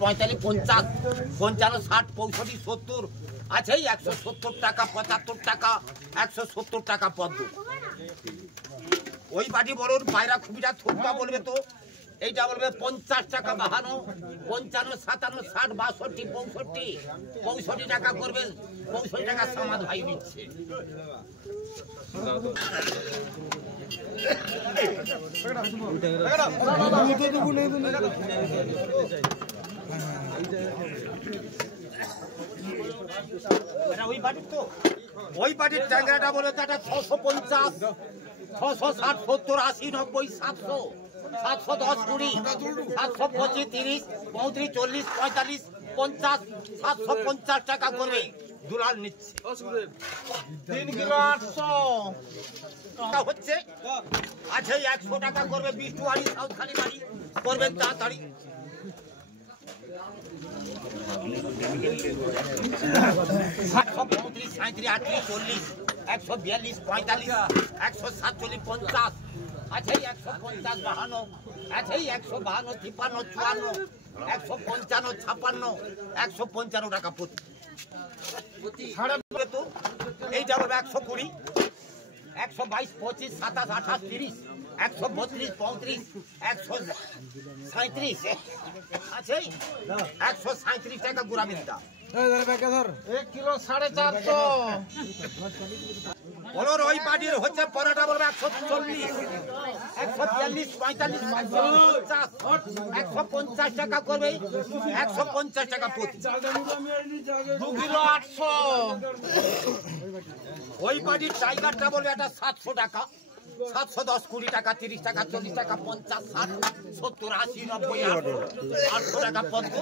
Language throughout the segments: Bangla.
45, 50, 55, 60, 65, 70 আছে 170 টাকা, 75 টাকা, 170 টাকা পদ্ম। ওই বাড়ি বলুন পায়রা খুবিটা থুপা বলবে তো এইটা বলবে 50 টাকা 52, 55, 57, 60, 62, 65, 65 টাকা করবে। 65 টাকা সামাদ ভাই দিচ্ছে। ওই বাড়ির ট্যাংরাটা বলে 650, 660, 70, 80, 90, 700, 710, 20, 725, 30, 35, 40, 45, 50, 750 টাকা করে দুলাল নিচ্ছে। 3 কিলো 800 হচ্ছে আছে 100 টাকা করবে। 20 টুয়ারি সাউথখালি বাড়ি করবেন তাড়াতাড়ি। 35, 37, 38, 40, 142, 45, 147, 50 আছে 150, 52 আছে 152, 53, 54, 155, 56, 155 টাকা প্রতি। এইটা বলবে 120, 122, 25, 27, 28, 30, 132, 35, 137 আছে 137 টাকা গুড়া মিলতা। 1 কিলো 450 বলোর ওই বাড়ির হচ্ছে পরাটা বলবে 140, 142, 45, 150 টাকা করবে। 150 টাকা প্রতি। 2 কিলো 800 ওই বাড়ির টাইগারটা বলবে এটা 700 টাকা, 710, 20 টাকা, 30 টাকা, 40 টাকা, 50, 60, 70, 80, 90, 800 টাকা পদ্ম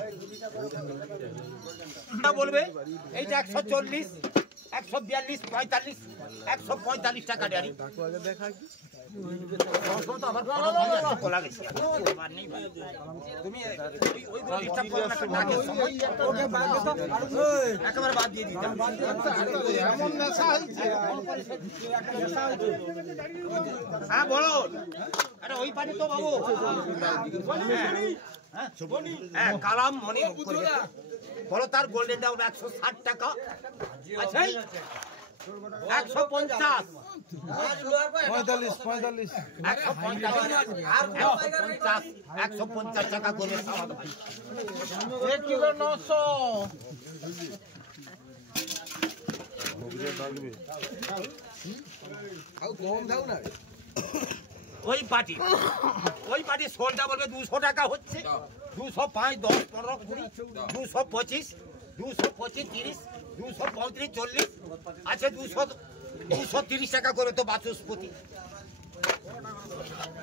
বলবে। এইটা 140, 142, 45, 145 টাকা ডেয়ারি। একেবারে বাদ দিয়ে দিতাম। হ্যাঁ বলো, আরে ওই পানি তো বাবু হ্যাঁ কালাম মনি বলো। তার গোল্ডেন দাম 160 টাকা আছে। 150, 45 150 টাকা করবে সামাদ ভাই। 1 কিলো 900 ওই পার্টি সোলটা বলবে 200 টাকা হচ্ছে। 205, 10, 15, 20, 225, 225, 30, 235, 40 আছে 230 টাকা করে তো বাচস্পতি।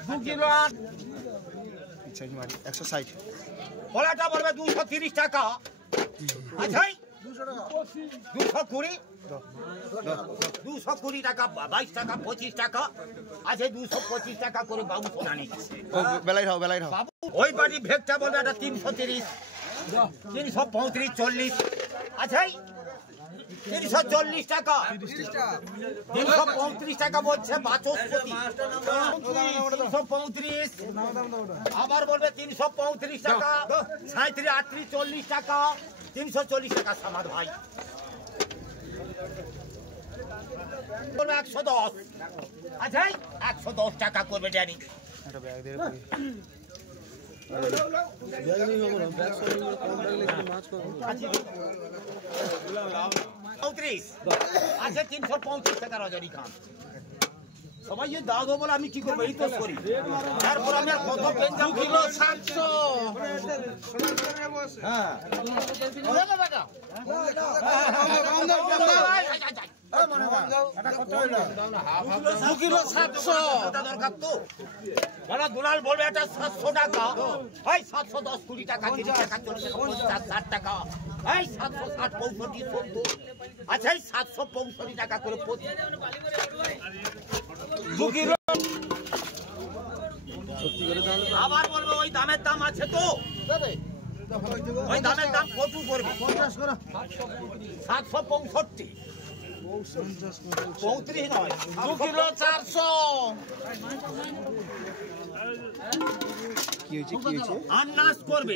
2 কিলো 160 বলাটা বলবে 230 টাকা আছে। 220, 220 টাকা, 22 টাকা, 25 টাকা আছে। 225 টাকা করে বাবু সোনা নিচ্ছে। বেলাই বাবু ওই বাড়ি ভেগটা বলবে এটা 330, 335, 40 আছে 340 টাকা, 335 টাকা বলছে বাচস্পতি। 335 আবার বলবে 335 টাকা, 37, 38, 40 টাকা, 340 টাকা সামাদ ভাই বলবে 110 আছে 110 টাকা করবে ড্যানি। 35 আছে 335 টাকা রজনী খান। সবাই যে দাও দাও বলে আমি কি করবো এই তো করি। তারপর আমি আর কত পেঞ্জাম 2 কিলো 700 হ্যাঁ 2 কিলো 700 দরকার তো বলা। দুলাল বলবে এটা 700 টাকা হয়। 710, 20 টাকা, 30 টাকা, 40 টাকা, 50, 60 টাকা এই 760, 65, 70 আচ্ছা 765 টাকা করে প্রতি। 2 কিলো আবার বলবে ওই দামের দাম আছে তো, ওই দামের দাম কত করবে? 765, 35 নয় 2 কিলো 400 কি হয়েছে আন্দাজ করবে।